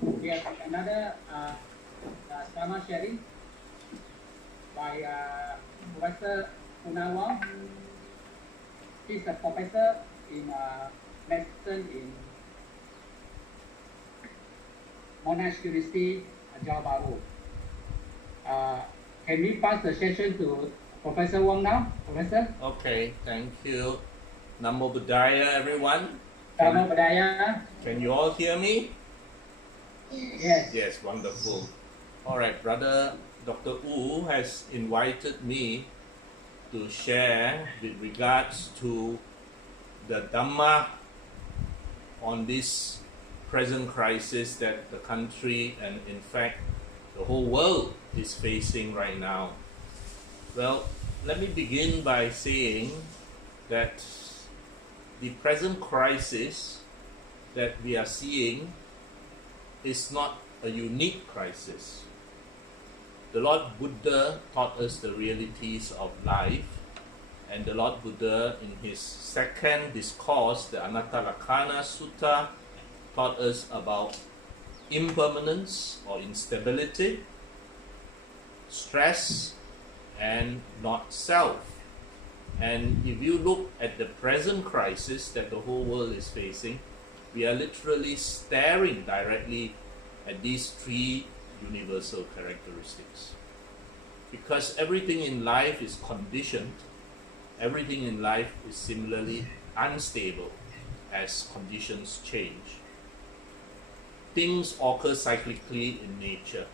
We have another Dhamma sharing by Professor Wong. He's a professor in medicine in Monash University, Johor Bahru. Can we pass the session to Professor Wong now? Professor? Okay, thank you. Namo Buddhaya, everyone. Namo Buddhaya. Can you all hear me? Yes. Yes, wonderful. All right, Brother Dr. Wu has invited me to share with regards to the Dhamma on this present crisis that the country and in fact the whole world is facing right now. Well, let me begin by saying that the present crisis that we are seeing is not a unique crisis. The Lord Buddha taught us the realities of life, and the Lord Buddha in his second discourse, the Anatta Sutta, taught us about impermanence or instability, stress, and not self. And if you look at the present crisis that the whole world is facing, we are literally staring directly at these three universal characteristics. Because everything in life is conditioned, everything in life is similarly unstable as conditions change. Things occur cyclically in nature.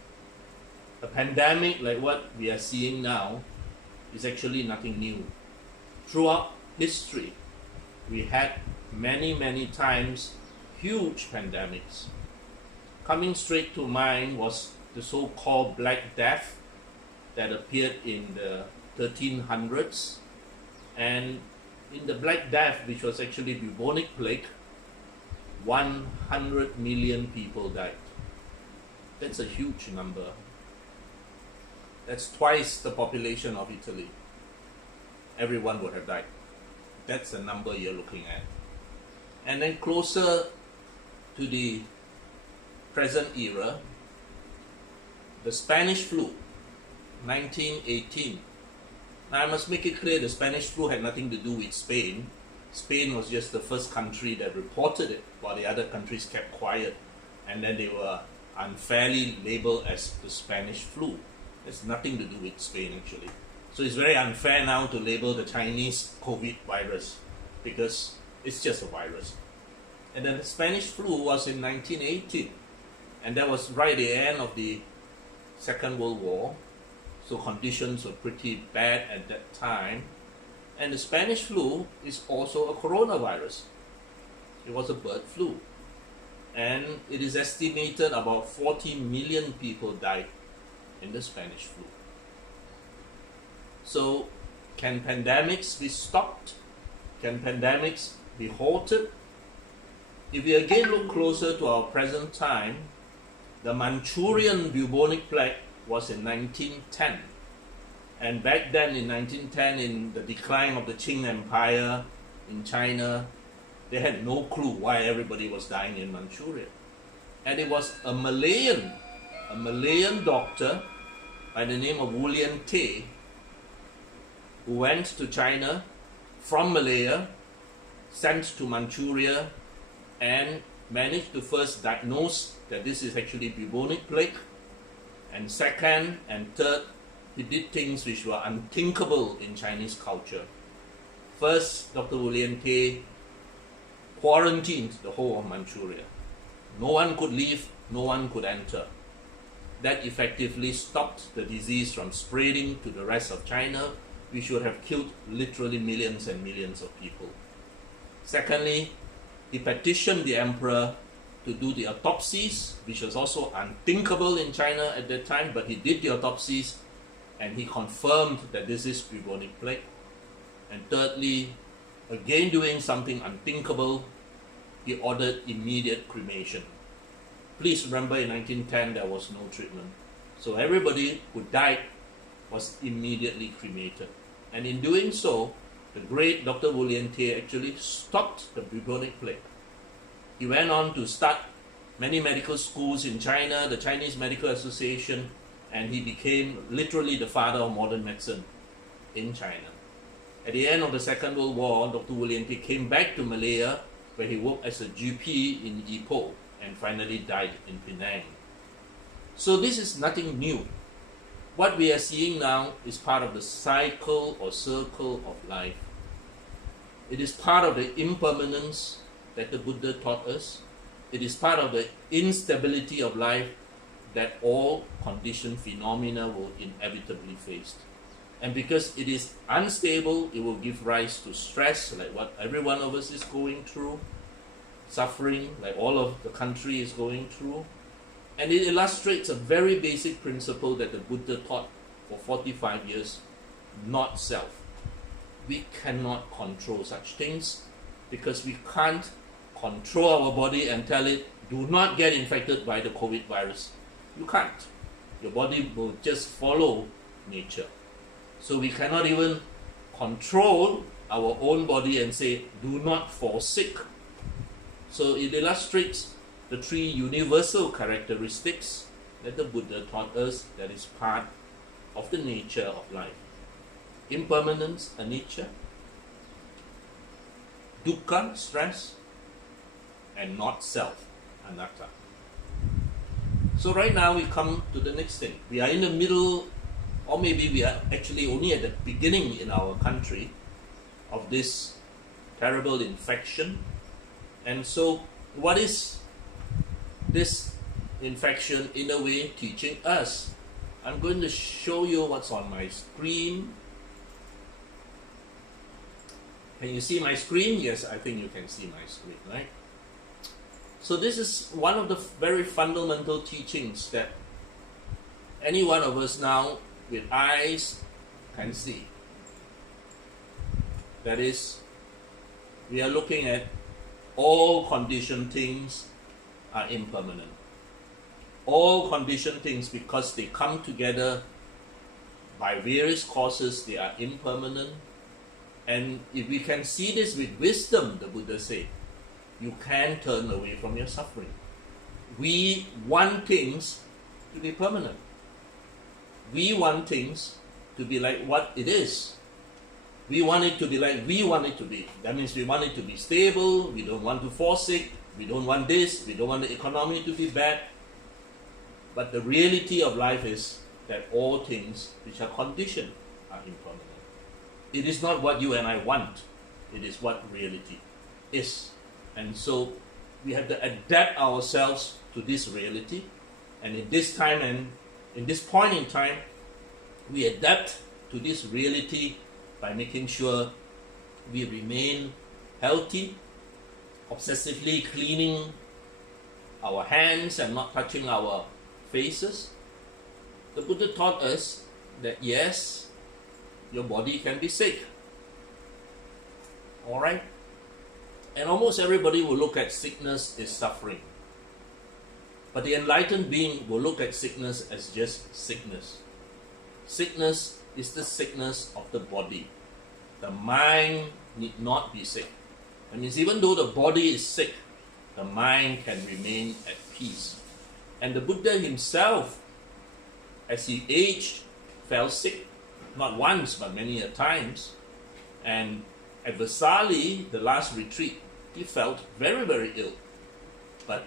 A pandemic like what we are seeing now is actually nothing new. Throughout history, we had many times huge pandemics. Coming straight to mind was the so-called Black Death that appeared in the 1300s. And in the Black Death, which was actually bubonic plague, 100 million people died. That's a huge number. That's twice the population of Italy. Everyone would have died. That's the number you're looking at. And then closer to the present era, the Spanish flu, 1918. Now I must make it clear the Spanish flu had nothing to do with Spain. Spain was just the first country that reported it, while the other countries kept quiet, and then they were unfairly labeled as the Spanish flu. It's nothing to do with Spain actually. So it's very unfair now to label the Chinese COVID virus because it's just a virus. And then the Spanish flu was in 1918, and that was right at the end of the Second World War. So conditions were pretty bad at that time. And the Spanish flu is also a coronavirus. It was a bird flu. And it is estimated about 40 million people died in the Spanish flu. So, can pandemics be stopped? Can pandemics be halted? If we again look closer to our present time, the Manchurian bubonic plague was in 1910. And back then in 1910, in the decline of the Qing Empire in China, they had no clue why everybody was dying in Manchuria. And it was a Malayan doctor by the name of William Tay, who went to China from Malaya, sent to Manchuria, and managed to first diagnose that this is actually bubonic plague, and second and third, he did things which were unthinkable in Chinese culture. First, Dr. William Tay quarantined the whole of Manchuria. No one could leave, no one could enter. That effectively stopped the disease from spreading to the rest of China, which would have killed literally millions and millions of people. Secondly, he petitioned the emperor to do the autopsies, which was also unthinkable in China at that time, but he did the autopsies and he confirmed that this is bubonic plague. And thirdly, again doing something unthinkable, he ordered immediate cremation. Please remember in 1910 there was no treatment. So everybody who died was immediately cremated. And in doing so, the great Dr. William Tay actually stopped the bubonic plague. He went on to start many medical schools in China, the Chinese Medical Association, and he became literally the father of modern medicine in China. At the end of the Second World War, Dr. William P. came back to Malaya, where he worked as a GP in Ipoh and finally died in Penang. So this is nothing new. What we are seeing now is part of the cycle or circle of life. It is part of the impermanence that the Buddha taught us. It is part of the instability of life that all conditioned phenomena will inevitably face. And because it is unstable, it will give rise to stress, like what every one of us is going through, suffering, like all of the country is going through. And it illustrates a very basic principle that the Buddha taught for 45 years, not self. We cannot control such things because we can't control our body and tell it, do not get infected by the COVID virus. You can't. Your body will just follow nature. So we cannot even control our own body and say, do not fall sick. So it illustrates the three universal characteristics that the Buddha taught us that is part of the nature of life. Impermanence, anicca, dukkha, stress, and not self, anatta. So right now we come to the next thing. We are in the middle, or maybe we are actually only at the beginning in our country of this terrible infection. And so what is this infection in a way teaching us? I'm going to show you what's on my screen. Can you see my screen? Yes, I think you can see my screen, right? So this is one of the very fundamental teachings that any one of us now with eyes can see. That is, we are looking at all conditioned things are impermanent. All conditioned things, because they come together by various causes, they are impermanent. And if we can see this with wisdom, the Buddha said, you can turn away from your suffering. We want things to be permanent. We want things to be like what it is. We want it to be like we want it to be. That means we want it to be stable, we don't want to fall sick, we don't want this, we don't want the economy to be bad. But the reality of life is that all things which are conditioned are impermanent. It is not what you and I want, it is what reality is. And so we have to adapt ourselves to this reality. And in this time and in this point in time, we adapt to this reality by making sure we remain healthy, obsessively cleaning our hands and not touching our faces. The Buddha taught us that yes, your body can be sick. Alright? And almost everybody will look at sickness as suffering. But the enlightened being will look at sickness as just sickness. Sickness is the sickness of the body. The mind need not be sick. That means even though the body is sick, the mind can remain at peace. And the Buddha himself, as he aged, fell sick. Not once, but many a times. And at Vasali, the last retreat, he felt very, very ill. But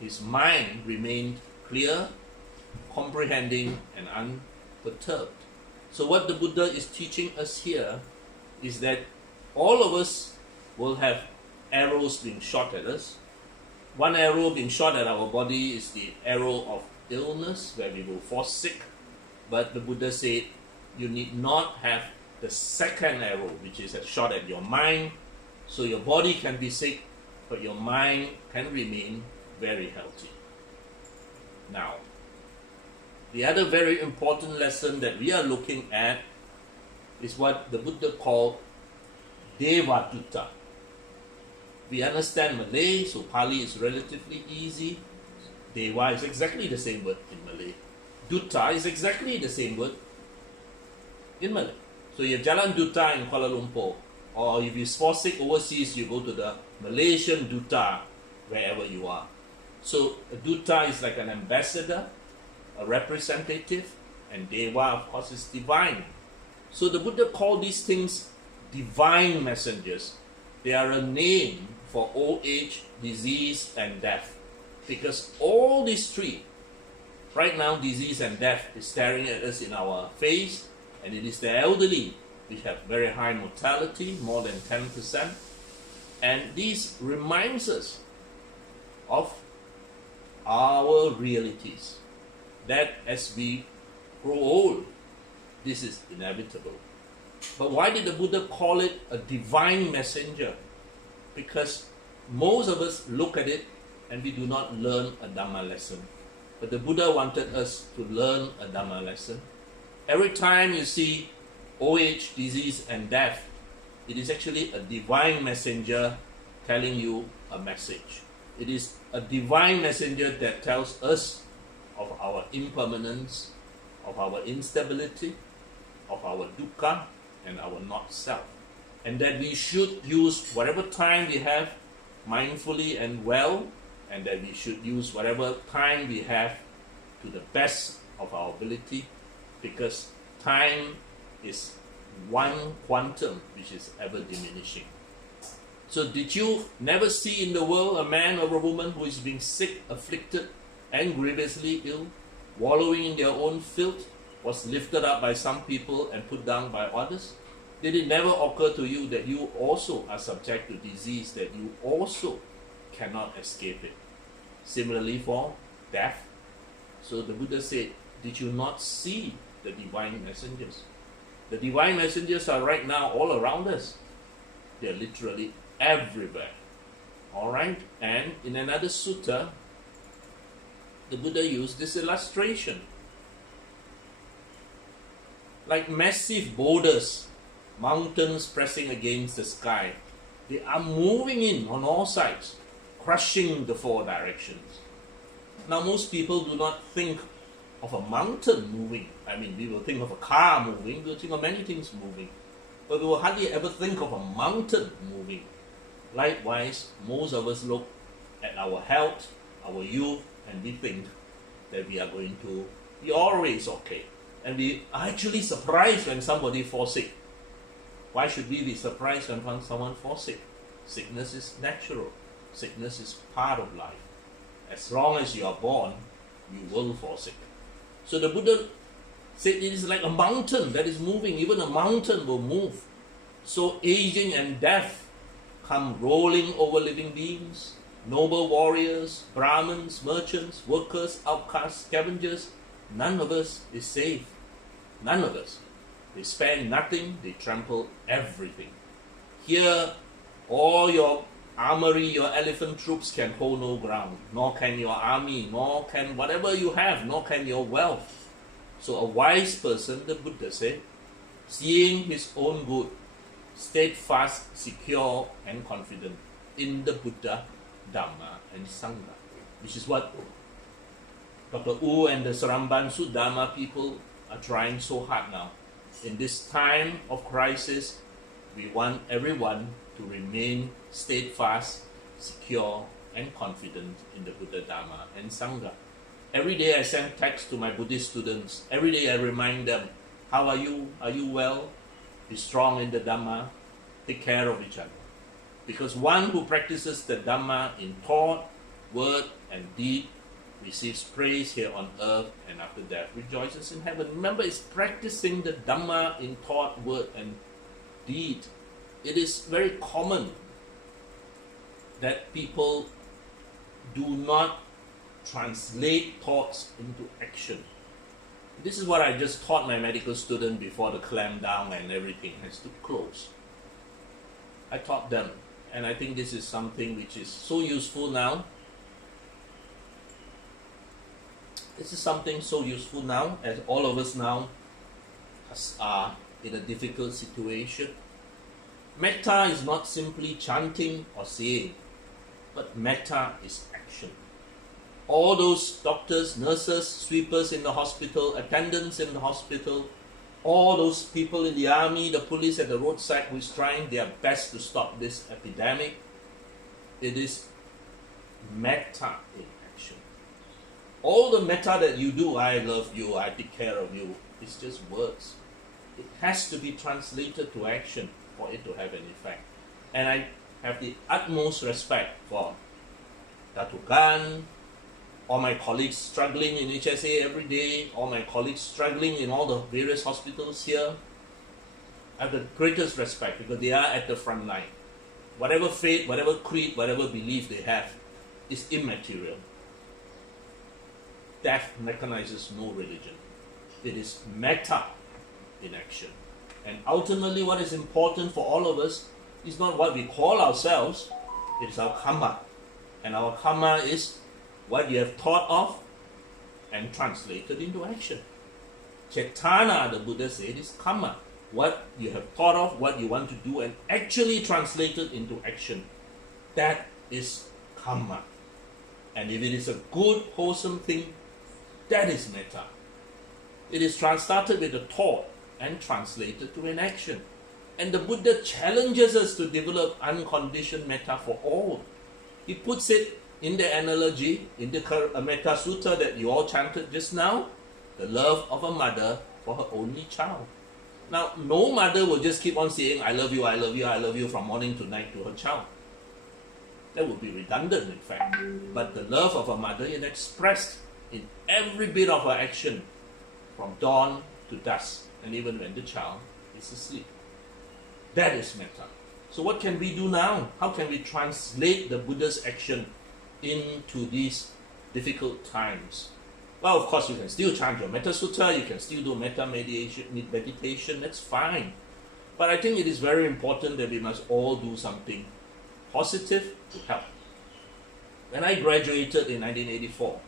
his mind remained clear, comprehending, and unperturbed. So what the Buddha is teaching us here is that all of us will have arrows being shot at us. One arrow being shot at our body is the arrow of illness, where we will fall sick. But the Buddha said, you need not have the second arrow, which is a shot at your mind. So your body can be sick, but your mind can remain very healthy. Now, the other very important lesson that we are looking at is what the Buddha called Devadutta. We understand Malay, so Pali is relatively easy. Deva is exactly the same word in Malay. Dutta is exactly the same word in Malay. So you have Jalan Dutta in Kuala Lumpur, or if you fall sick overseas, you go to the Malaysian Dutta wherever you are. So a Dutta is like an ambassador, a representative, and Deva, of course, is divine. So the Buddha called these things divine messengers. They are a name for old age, disease, and death. Because all these three, right now disease and death is staring at us in our face, and it is the elderly which have very high mortality, more than 10%. And this reminds us of our realities, that as we grow old, this is inevitable. But why did the Buddha call it a divine messenger? Because most of us look at it and we do not learn a Dhamma lesson. But the Buddha wanted us to learn a Dhamma lesson. Every time you see old age, disease, and death, it is actually a divine messenger telling you a message. It is a divine messenger that tells us of our impermanence, of our instability, of our dukkha, and our not self. And that we should use whatever time we have mindfully and well, and that we should use whatever time we have to the best of our ability, because time is one quantum which is ever diminishing. So did you never see in the world a man or a woman who is being sick, afflicted, and grievously ill, wallowing in their own filth, was lifted up by some people and put down by others? Did it never occur to you that you also are subject to disease, that you also cannot escape it? Similarly for death. So the Buddha said, did you not see the divine messengers? The divine messengers are right now all around us. They are literally everywhere. Alright? And in another sutta, the Buddha used this illustration. Like massive boulders, mountains pressing against the sky, they are moving in on all sides, crushing the four directions. Now most people do not think of a mountain moving. I mean, we will think of a car moving, we will think of many things moving, but we will hardly ever think of a mountain moving. Likewise, most of us look at our health, our youth, and we think that we are going to be always okay. And we are actually surprised when somebody falls sick. Why should we be surprised when someone falls sick? Sickness is natural. Sickness is part of life. As long as you are born, you will fall sick. So the Buddha said it is like a mountain that is moving. Even a mountain will move. So aging and death come rolling over living beings, noble warriors, Brahmins, merchants, workers, outcasts, scavengers. None of us is safe. None of us. They spare nothing, they trample everything. Here, all your armory, your elephant troops can hold no ground, nor can your army, nor can whatever you have, nor can your wealth. So a wise person, the Buddha said, seeing his own good, steadfast, secure, and confident in the Buddha, Dhamma, and Sangha, which is what Dr. Wu and the Saramban Sudama people are trying so hard now. In this time of crisis, we want everyone to remain steadfast, secure, and confident in the Buddha, Dhamma, and Sangha. Every day I send texts to my Buddhist students. Every day I remind them, how are you? Are you well? Be strong in the Dhamma. Take care of each other. Because one who practices the Dhamma in thought, word, and deed receives praise here on earth, and after death rejoices in heaven. Remember, it's practicing the Dhamma in thought, word, and deed. It is very common that people do not translate thoughts into action. This is what I just taught my medical student before the clampdown and everything has to close. I taught them, and I think this is something which is so useful now. This is something so useful now, as all of us now are in a difficult situation. Metta is not simply chanting or saying, but metta is action. All those doctors, nurses, sweepers in the hospital, attendants in the hospital, all those people in the army, the police at the roadside who is trying their best to stop this epidemic, it is metta in action. All the metta that you do, I love you, I take care of you, it's just words. It has to be translated to action for it to have an effect. And I have the utmost respect for Datuk Gan, all my colleagues struggling in HSA every day, all my colleagues struggling in all the various hospitals here. I have the greatest respect because they are at the front line. Whatever faith, whatever creed, whatever belief they have is immaterial. Death recognizes no religion. It is metta in action. And ultimately what is important for all of us is not what we call ourselves, it is our karma. And our karma is what you have thought of and translated into action. Cetana, the Buddha said, is karma. What you have thought of, what you want to do, and actually translated into action. That is karma. And if it is a good, wholesome thing, that is metta. It is started with a thought and translated to an action. And the Buddha challenges us to develop unconditioned metta for all. He puts it in the analogy, in the Metta Sutta that you all chanted just now, the love of a mother for her only child. Now, no mother will just keep on saying, I love you, I love you, I love you from morning to night to her child. That would be redundant, in fact. But the love of a mother is expressed in every bit of her action, from dawn to dusk, and even when the child is asleep. That is metta. So what can we do now? How can we translate the Buddha's action into these difficult times? Well, of course, you can still chant your Metta Sutta, you can still do metta meditation, that's fine. But I think it is very important that we must all do something positive to help. When I graduated in 1984,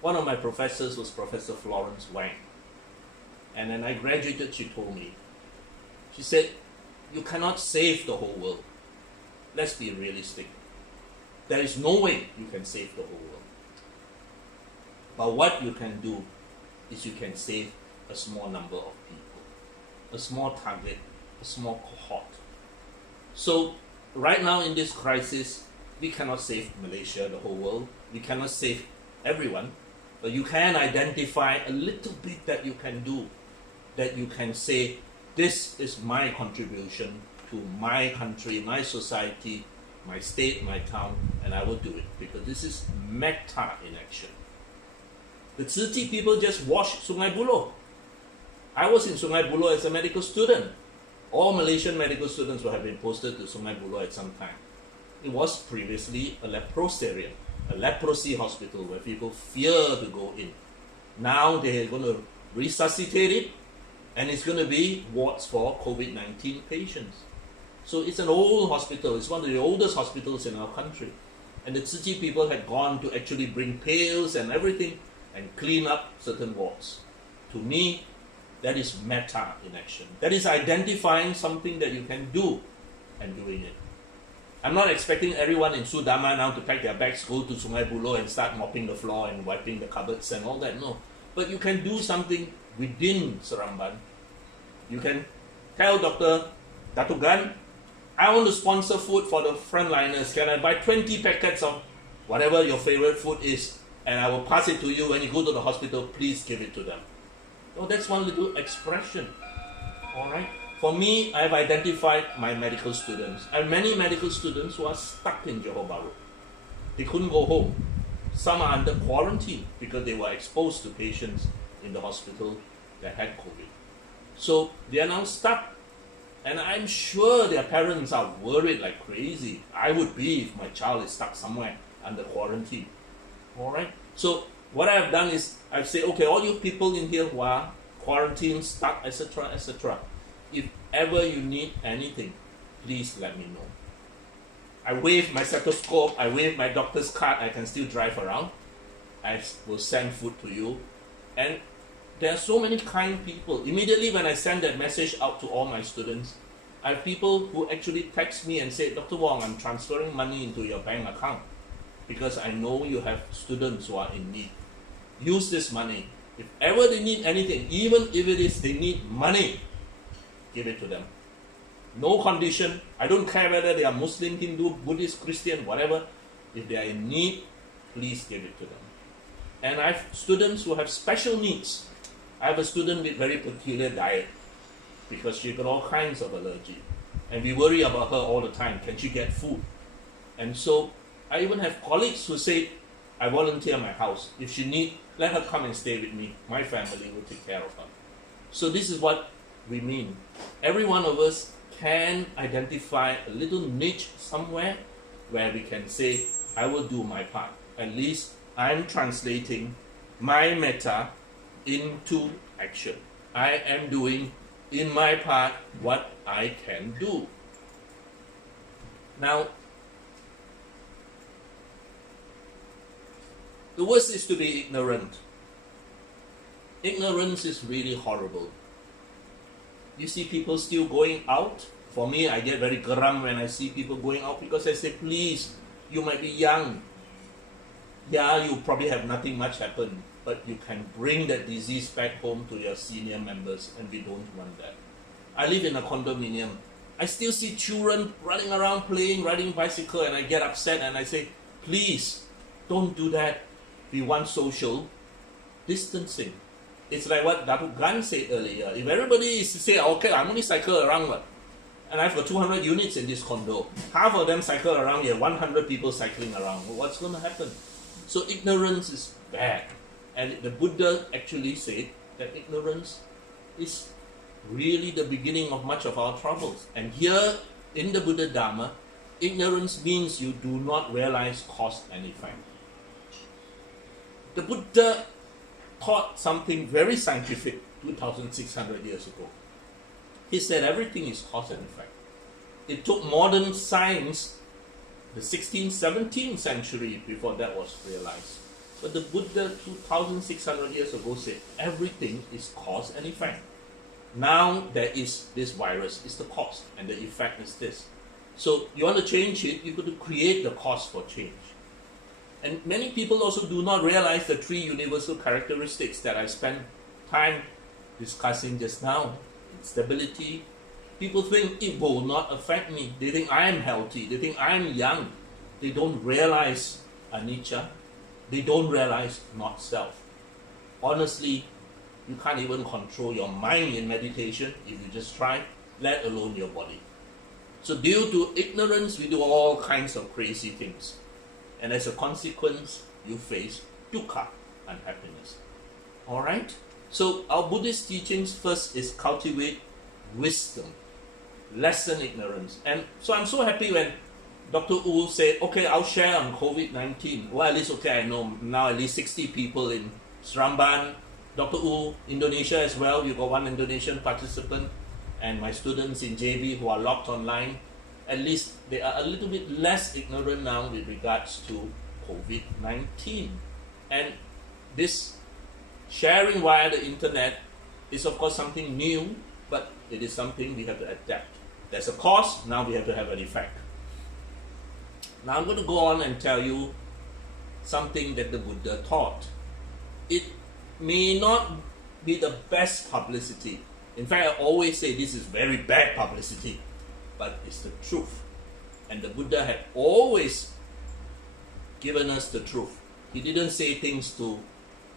one of my professors was Professor Florence Wong. And when I graduated, she told me, she said, you cannot save the whole world. Let's be realistic. There is no way you can save the whole world. But what you can do is you can save a small number of people, a small target, a small cohort. So right now in this crisis, we cannot save Malaysia, the whole world. We cannot save everyone. But you can identify a little bit that you can do, that you can say, this is my contribution to my country, my society, my state, my town, and I will do it because this is metta in action. The Tzu Chi people just washed Sungai Buloh. I was in Sungai Buloh as a medical student. All Malaysian medical students will have been posted to Sungai Buloh at some time. It was previously a leprosarium, a leprosy hospital where people fear to go in. Now they are going to resuscitate it, and it's going to be wards for COVID-19 patients. So it's an old hospital. It's one of the oldest hospitals in our country. And the Tzu Chi people had gone to actually bring pails and everything and clean up certain wards. To me, that is metta in action. That is identifying something that you can do and doing it. I'm not expecting everyone in Dhamma now to pack their bags, go to Sungai Buloh and start mopping the floor and wiping the cupboards and all that. No. But you can do something within Seremban. You can tell Dr. Datuk Gan, I want to sponsor food for the frontliners. Can I buy 20 packets of whatever your favorite food is, and I will pass it to you when you go to the hospital, please give it to them. Oh, that's one little expression. All right. For me, I've identified my medical students. I have many medical students who are stuck in Johor Bahru. They couldn't go home. Some are under quarantine because they were exposed to patients in the hospital that had COVID. So they are now stuck. And I'm sure their parents are worried like crazy. I would be if my child is stuck somewhere under quarantine. All right. So what I've done is I've said, okay, all you people in here who are quarantined, stuck, etc., etc., if ever you need anything, please let me know. I wave my stethoscope, I wave my doctor's card, I can still drive around. I will send food to you. And there are so many kind people. Immediately when I send that message out to all my students, I have people who actually text me and say, Dr. Wong, I'm transferring money into your bank account because I know you have students who are in need. Use this money. If ever they need anything, even if it is they need money, give it to them. No condition. I don't care whether they are Muslim, Hindu, Buddhist, Christian, whatever. If they are in need, please give it to them. And I have students who have special needs. I have a student with very peculiar diet because she got all kinds of allergy. And we worry about her all the time. Can she get food? And so I even have colleagues who say, I volunteer my house. If she needs, let her come and stay with me. My family will take care of her. So this is what we mean. Every one of us can identify a little niche somewhere where we can say, I will do my part. At least I'm translating my metta into action. I am doing in my part what I can do. Now, the worst is to be ignorant. Ignorance is really horrible. You see people still going out. For me, I get very geram when I see people going out because I say, please, you might be young. Yeah, you probably have nothing much happen, but you can bring that disease back home to your senior members, and we don't want that. I live in a condominium. I still see children running around playing, riding bicycle, and I get upset and I say, please, don't do that. We want social distancing. It's like what Datuk Gan said earlier. If everybody is to say, okay, I'm only cycle around, and I've got 200 units in this condo, half of them cycle around, you have 100 people cycling around. Well, what's going to happen? So ignorance is bad. And the Buddha actually said that ignorance is really the beginning of much of our troubles. And here in the Buddha Dhamma, ignorance means you do not realize cause and effect. The Buddha taught something very scientific 2,600 years ago. He said everything is cause and effect. It took modern science, the 16th, 17th century before that was realized. But the Buddha 2,600 years ago said everything is cause and effect. Now there is this virus, is the cause, and the effect is this. So you want to change it, you've got to create the cause for change. And many people also do not realize the three universal characteristics that I spent time discussing just now. Stability. People think it will not affect me. They think I am healthy. They think I am young. They don't realize anicca. They don't realize not self. Honestly, you can't even control your mind in meditation if you just try, let alone your body. So due to ignorance, we do all kinds of crazy things. And as a consequence, you face dukkha, unhappiness. Alright? So our Buddhist teachings first is cultivate wisdom, lessen ignorance. And so I'm so happy when Dr. Wu said, okay, I'll share on Covid-19. Well, at least, okay, I know now at least 60 people in Seremban. Dr. Wu, Indonesia as well. You got one Indonesian participant. And my students in JB who are locked online. At least they are a little bit less ignorant now with regards to Covid-19. And this sharing via the internet is of course something new, but it is something we have to adapt. There's a cause, now we have to have an effect. Now I'm going to go on and tell you something that the Buddha taught. It may not be the best publicity. In fact, I always say this is very bad publicity, but it's the truth. And the Buddha had always given us the truth. He didn't say things to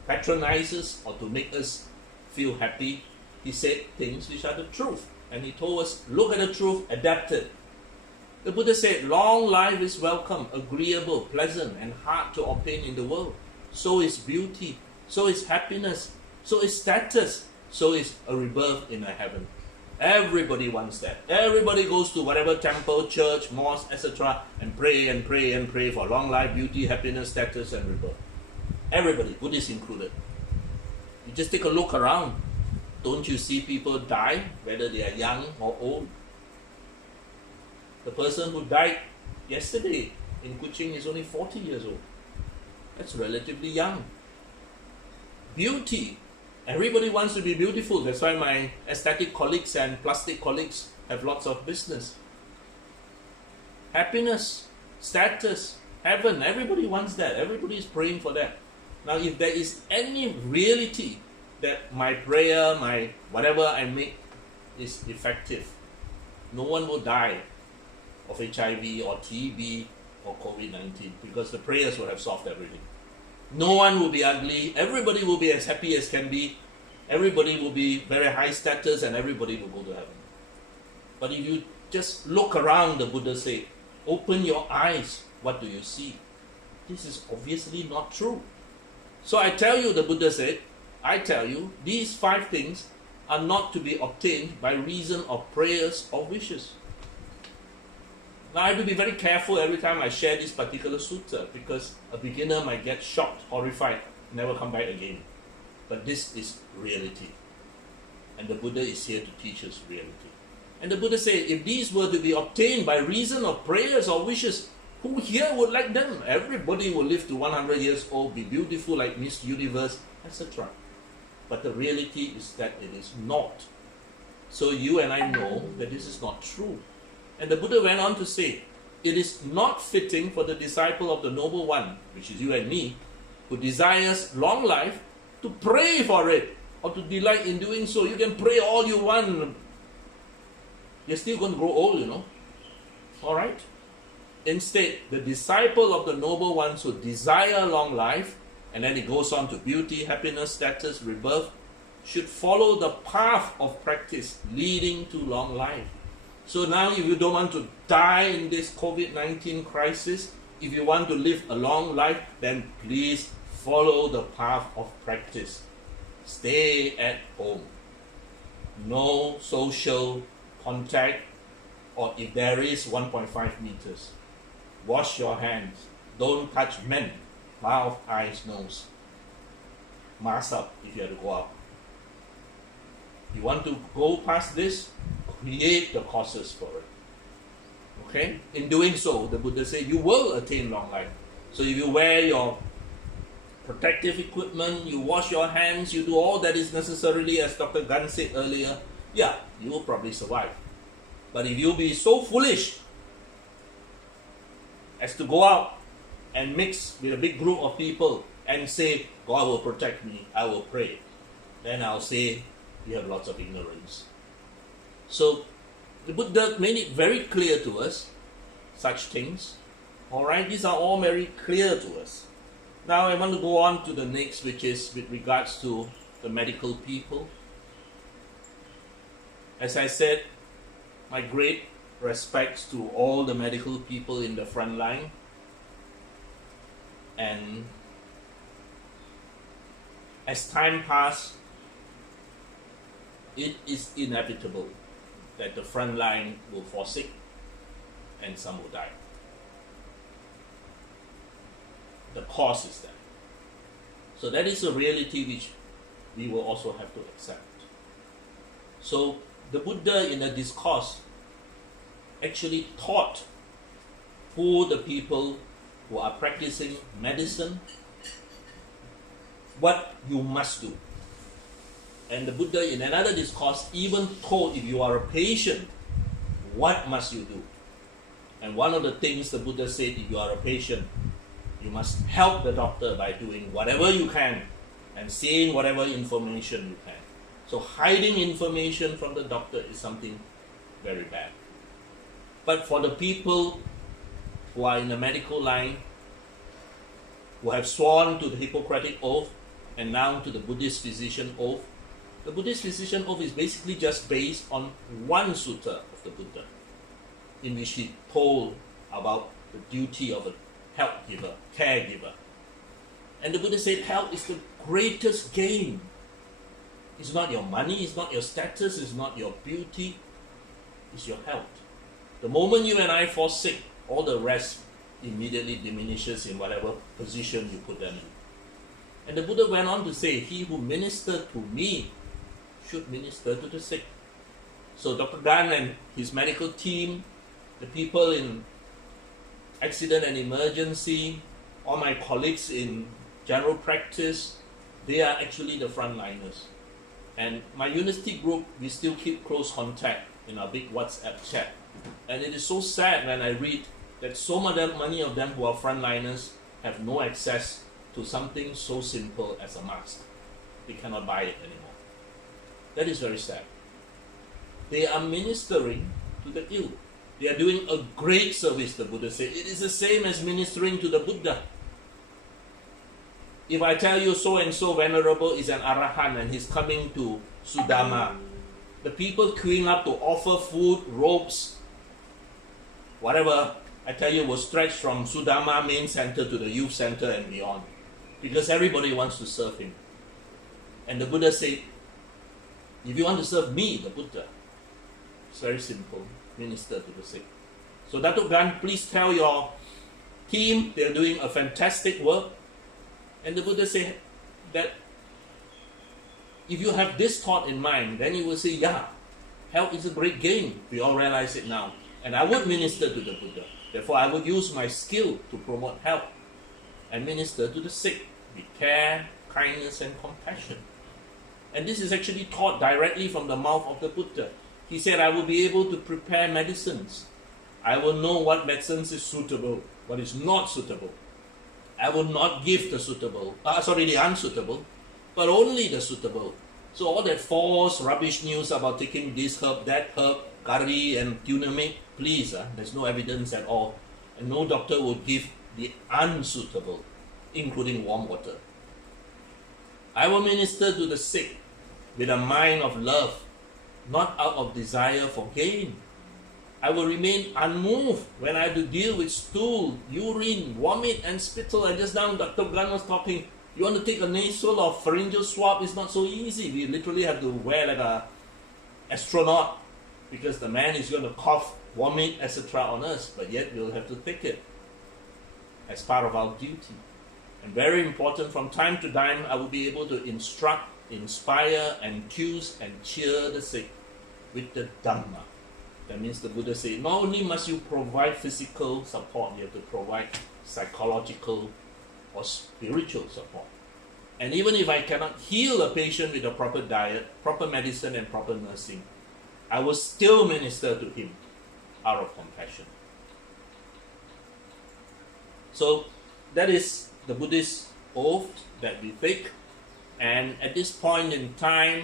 patronize us or to make us feel happy. He said things which are the truth. And he told us, look at the truth, adapt it. The Buddha said, long life is welcome, agreeable, pleasant, and hard to obtain in the world. So is beauty, so is happiness, so is status, so is a rebirth in a heaven. Everybody wants that. Everybody goes to whatever temple, church, mosque, etc. and pray and pray and pray for long life, beauty, happiness, status, and rebirth. Everybody, Buddhists included. You just take a look around. Don't you see people die, whether they are young or old? The person who died yesterday in Kuching is only 40 years old. That's relatively young. Beauty. Everybody wants to be beautiful. That's why my aesthetic colleagues and plastic colleagues have lots of business. Happiness, status, heaven. Everybody wants that. Everybody is praying for that. Now, if there is any reality that my prayer, my whatever I make is effective, no one will die of HIV or TB or COVID-19 because the prayers will have solved everything. No one will be ugly. Everybody will be as happy as can be. Everybody will be very high status and everybody will go to heaven. But if you just look around, the Buddha said, open your eyes, what do you see? This is obviously not true. So I tell you, the Buddha said, I tell you, these 5 things are not to be obtained by reason of prayers or wishes. Now I have to be very careful every time I share this particular sutta, because a beginner might get shocked, horrified, never come back again. But this is reality. And the Buddha is here to teach us reality. And the Buddha said, if these were to be obtained by reason of prayers or wishes, who here would like them? Everybody will live to 100 years old, be beautiful like Miss Universe, etc. But the reality is that it is not. So you and I know that this is not true. And the Buddha went on to say, it is not fitting for the disciple of the Noble One, which is you and me, who desires long life, to pray for it or to delight in doing so. You can pray all you want. You're still going to grow old, you know. Alright? Instead, the disciple of the Noble Ones who desire long life, and then it goes on to beauty, happiness, status, rebirth, should follow the path of practice leading to long life. So now if you don't want to die in this COVID-19 crisis, if you want to live a long life, then please follow the path of practice. Stay at home. No social contact, or if there is, 1.5 meters. Wash your hands. Don't touch men. Mouth, eyes, nose. Mask up if you have to go out. You want to go past this? Create the causes for it. Okay? In doing so, the Buddha said, you will attain long life. So if you wear your protective equipment, you wash your hands, you do all that is necessarily, as Dr. Gunn said earlier, yeah, you will probably survive. But if you be so foolish as to go out and mix with a big group of people and say, God will protect me, I will pray, then I'll say, you have lots of ignorance. So the Buddha made it very clear to us, such things. Alright, these are all very clear to us. Now I want to go on to the next, which is with regards to the medical people. As I said, my great respects to all the medical people in the front line. And as time passes, it is inevitable that the front line will fall sick and some will die. The cause is that. So that is a reality which we will also have to accept. So the Buddha in a discourse actually taught who the people who are practicing medicine what you must do. And the Buddha in another discourse even told, if you are a patient, what must you do? And one of the things the Buddha said, if you are a patient, you must help the doctor by doing whatever you can and saying whatever information you can. So hiding information from the doctor is something very bad. But for the people who are in the medical line, who have sworn to the Hippocratic Oath and now to the Buddhist Physician Oath, the Buddhist Physician Oath is basically just based on one sutta of the Buddha, in which he told about the duty of a health giver, caregiver. And the Buddha said health is the greatest gain. It's not your money, it's not your status, it's not your beauty, it's your health. The moment you and I fall sick, all the rest immediately diminishes in whatever position you put them in. And the Buddha went on to say, he who ministered to me should minister to the sick. So Dr. Gan and his medical team, the people in accident and emergency, all my colleagues in general practice, they are actually the frontliners. And my university group, we still keep close contact in our big WhatsApp chat. And it is so sad when I read that so many of them who are frontliners have no access to something so simple as a mask. They cannot buy it anymore. That is very sad. They are ministering to the ill. They are doing a great service, the Buddha said. It is the same as ministering to the Buddha. If I tell you so and so venerable is an arahant and he's coming to Sudama, the people queuing up to offer food, robes, whatever, I tell you, will stretch from Sudama main center to the youth center and beyond. Because everybody wants to serve him. And the Buddha said, if you want to serve me, the Buddha, it's very simple, minister to the sick. So Datuk Gan, please tell your team they're doing a fantastic work. And the Buddha said that if you have this thought in mind, then you will say, yeah, health is a great gain. We all realize it now. And I would minister to the Buddha. Therefore, I would use my skill to promote health and minister to the sick with care, kindness, and compassion. And this is actually taught directly from the mouth of the Buddha. He said, I will be able to prepare medicines. I will know what medicines is suitable, what is not suitable. I will not give the the unsuitable, but only the suitable. So all that false, rubbish news about taking this herb, that herb, curry and tuna meat, please, there's no evidence at all. And no doctor will give the unsuitable, including warm water. I will minister to the sick with a mind of love, not out of desire for gain. I will remain unmoved when I have to deal with stool, urine, vomit, and spittle. And just now, Dr. Gan was talking, you want to take a nasal or pharyngeal swab, it's not so easy. We literally have to wear like a astronaut because the man is going to cough, vomit, etc. on us, but yet we'll have to take it as part of our duty. And very important, from time to time, I will be able to instruct, inspire, enthuse, and cheer the sick with the Dhamma. That means the Buddha said, not only must you provide physical support, you have to provide psychological or spiritual support. And even if I cannot heal a patient with a proper diet, proper medicine, and proper nursing, I will still minister to him out of compassion. So that is the Buddhist oath that we take. And at this point in time,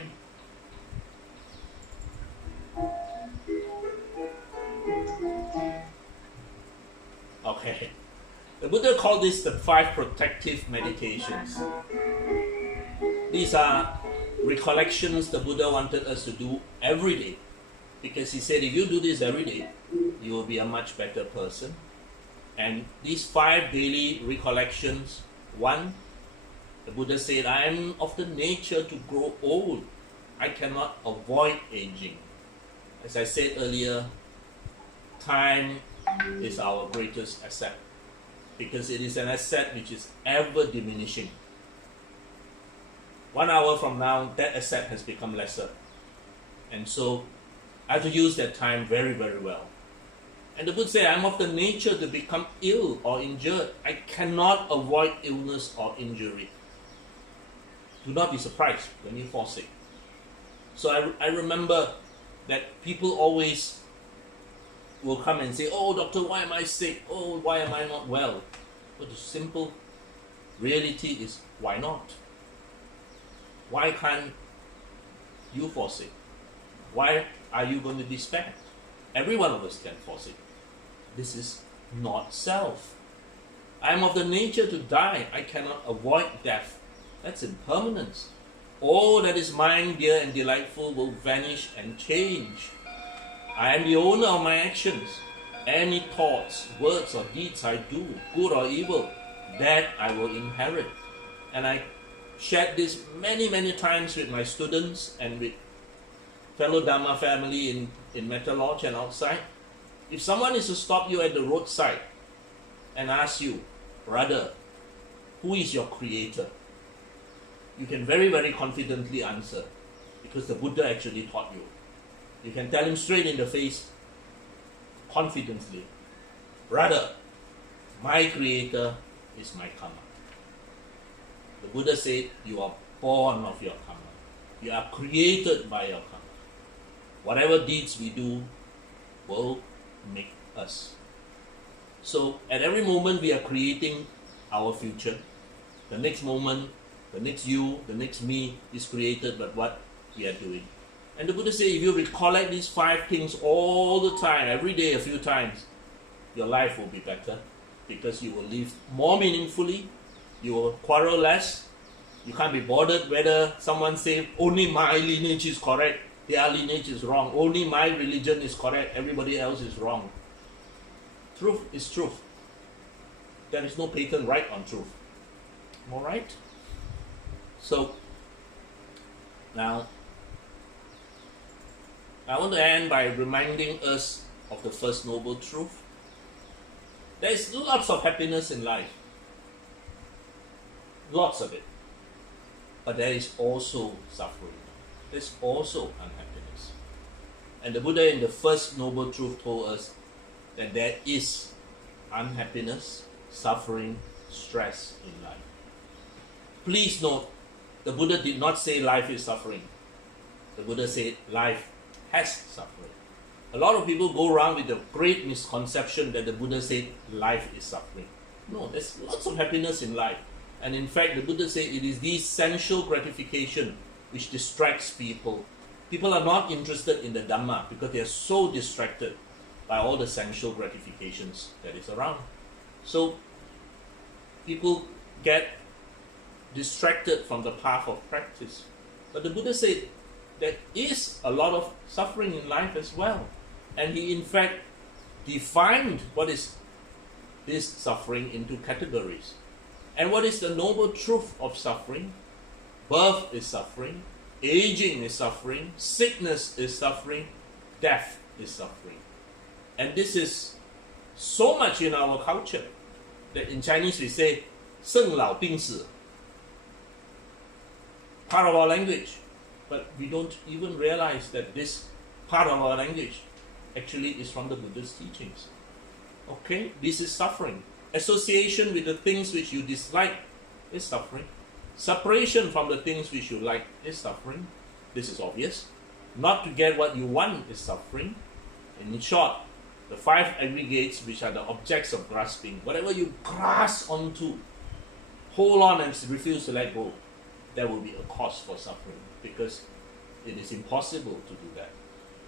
okay, the Buddha called this the 5 protective meditations. These are recollections the Buddha wanted us to do every day, because he said if you do this every day, you will be a much better person. And these 5 daily recollections, 1, the Buddha said, I am of the nature to grow old. I cannot avoid aging. As I said earlier, time is our greatest asset, because it is an asset which is ever diminishing. 1 hour from now, that asset has become lesser. And so I have to use that time very, very well. And the Buddha said, I'm of the nature to become ill or injured. I cannot avoid illness or injury. Do not be surprised when you fall sick. So I remember that people always will come and say, oh, doctor, why am I sick? Oh, why am I not well? But the simple reality is, why not? Why can't you fall sick? Why are you going to despair? Every one of us can fall sick. This is not self. I am of the nature to die. I cannot avoid death. That's impermanence. All that is mine, dear and delightful, will vanish and change. I am the owner of my actions. Any thoughts, words, or deeds I do, good or evil, that I will inherit. And I shared this many, many times with my students and with fellow Dhamma family in Metta Lodge and outside. If someone is to stop you at the roadside and ask you, brother, who is your creator? You can very, very confidently answer, because the Buddha actually taught you. You can tell him straight in the face, confidently, brother, my creator is my karma. The Buddha said, you are born of your karma. You are created by your karma. Whatever deeds we do will make us. So at every moment we are creating our future. The next moment, the next you, the next me is created by what we are doing. And the Buddha said, if you recollect these 5 things all the time, every day a few times, your life will be better, because you will live more meaningfully, You will quarrel less. You can't be bothered whether someone says only my lineage is correct, their lineage is wrong, only my religion is correct, everybody else is wrong. Truth is truth. There is no patent right on truth. Alright? So, now, I want to end by reminding us of the first noble truth. There is lots of happiness in life. Lots of it. But there is also suffering. There's also unhappiness. And the Buddha in the first noble truth told us that there is unhappiness, suffering, stress in life. Please note, the Buddha did not say life is suffering. The Buddha said life has suffering. A lot of people go around with the great misconception that the Buddha said life is suffering. No, there's lots of happiness in life. And in fact, the Buddha said it is this sensual gratification which distracts people. People are not interested in the Dhamma because they are so distracted by all the sensual gratifications that is around. So, people get distracted from the path of practice. But the Buddha said there is a lot of suffering in life as well. And he in fact defined what is this suffering into categories. And what is the noble truth of suffering? Birth is suffering, aging is suffering, sickness is suffering, death is suffering. And this is so much in our culture that in Chinese we say 生老病死. Part of our language, but we don't even realize that this part of our language actually is from the Buddha's teachings. Okay, this is suffering. Association with the things which you dislike is suffering. Separation from the things which you like is suffering. This is obvious. Not to get what you want is suffering. And in short, the 5 aggregates which are the objects of grasping, whatever you grasp onto, hold on and refuse to let go, there will be a cause for suffering because it is impossible to do that.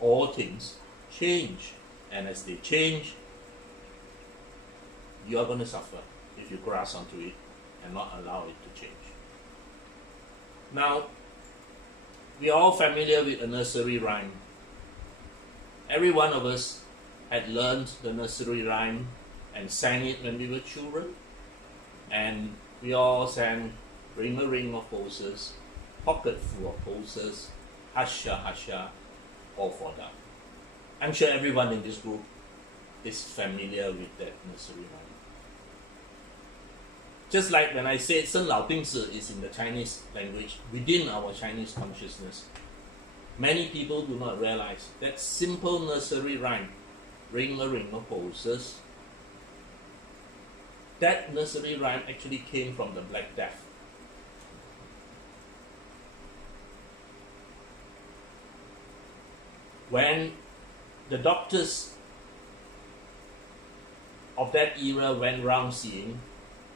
All things change, and as they change, you are going to suffer if you grasp onto it and not allow it to change. Now, we are all familiar with a nursery rhyme. Every one of us had learned the nursery rhyme and sang it when we were children. And we all sang Ring a Ring of Roses, Pocket Full of Roses, Hasha Hasha, all for that. I'm sure everyone in this group is familiar with that nursery rhyme. Just like when I said 生老病死 is in the Chinese language, within our Chinese consciousness, many people do not realize that simple nursery rhyme, Ring a Ring of Roses, that nursery rhyme actually came from the Black Death. When the doctors of that era went round seeing,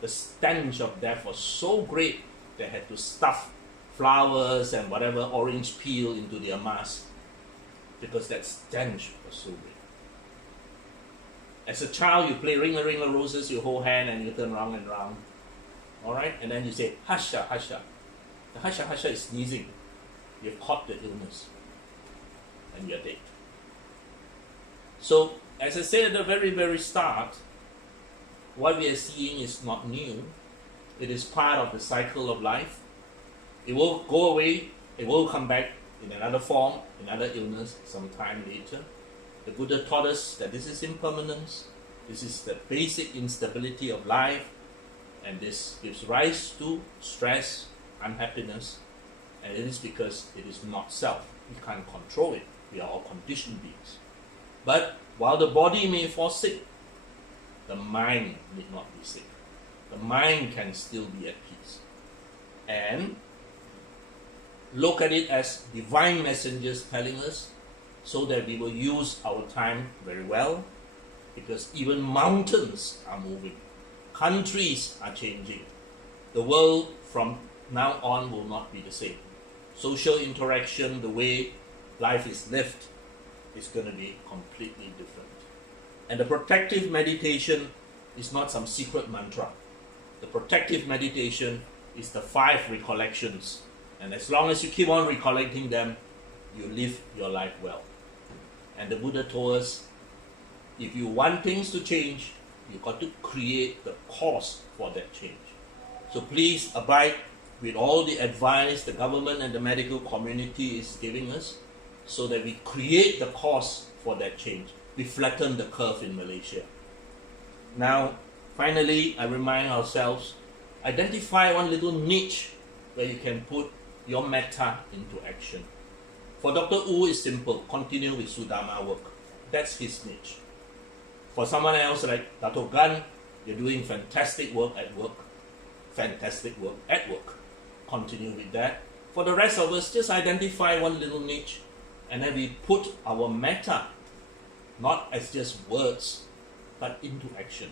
the stench of death was so great they had to stuff flowers and whatever orange peel into their mask because that stench was so great. As a child, you play Ring a Ring of Roses, you hold hand and you turn round and round. Alright? And then you say, Hasha, Hasha. The Hasha, Hasha is sneezing. You've caught the illness. And you're dead. So, as I said at the very, very start, what we are seeing is not new. It is part of the cycle of life. It will go away, it will come back in another form, another illness sometime later. The Buddha taught us that this is impermanence, this is the basic instability of life, and this gives rise to stress, unhappiness, and it is because it is not self. We can't control it. We are all conditioned beings. But while the body may fall sick, the mind need not be sick. The mind can still be at peace. And look at it as divine messengers telling us so that we will use our time very well, because even mountains are moving. Countries are changing. The world from now on will not be the same. Social interaction, the way life is lived, is going to be completely different. And the protective meditation is not some secret mantra. the protective meditation is the 5 recollections. And as long as you keep on recollecting them, you live your life well. And the Buddha told us, if you want things to change, you've got to create the cause for that change. So please abide with all the advice the government and the medical community is giving us, so that we create the cause for that change. We flatten the curve in Malaysia. Now, finally, I remind ourselves, identify one little niche where you can put your metta into action. For Dr. Wu, it's simple, continue with Sudama work. That's his niche. For someone else like Dato Gan, you're doing fantastic work at work. Fantastic work at work. Continue with that. For the rest of us, just identify one little niche, and then we put our metta, not as just words, but into action.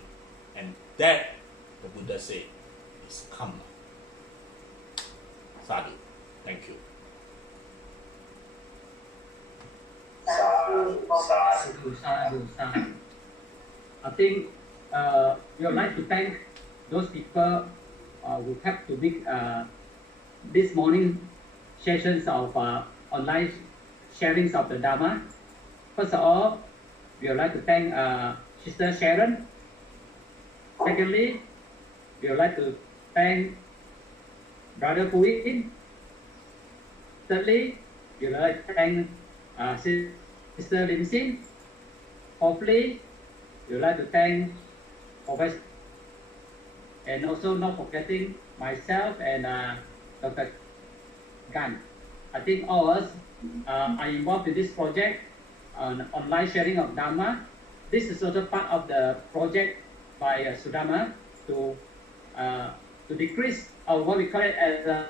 And that, the Buddha said, is karma. Sadhu. Thank you. I think we would like to thank those people who helped to make this morning sessions of online sharings of the Dhamma. First of all, we would like to thank Sister Sharon. Secondly, we would like to thank Brother Puin. Thirdly, we would like to thank Sister Lim Sin. Fourthly, we would like to thank Professor, and also not forgetting myself and Dr. Gan. I think all of us are involved in this project on online sharing of Dhamma. This is also part of the project by Sudama to decrease, or what we call it as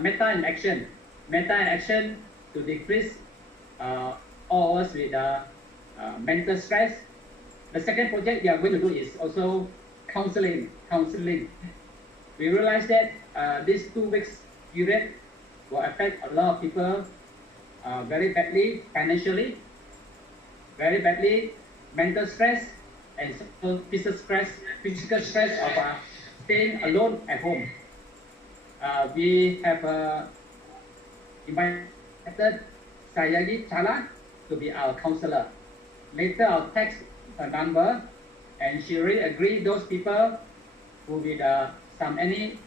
metta in action. Metta in action to decrease all of us with mental stress. The second project we are going to do is also counseling. We realize that this 2 weeks period will affect a lot of people very badly financially, very badly mental stress, and so physical stress of staying alone at home. We have invited Sayagi Chala to be our counselor. Later I'll text her number, and she already agreed those people who with any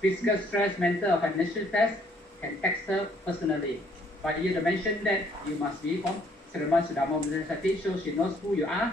physical stress, mental or financial stress can text her personally. But you mentioned that you must be from Sriman Sudama University, so she knows who you are.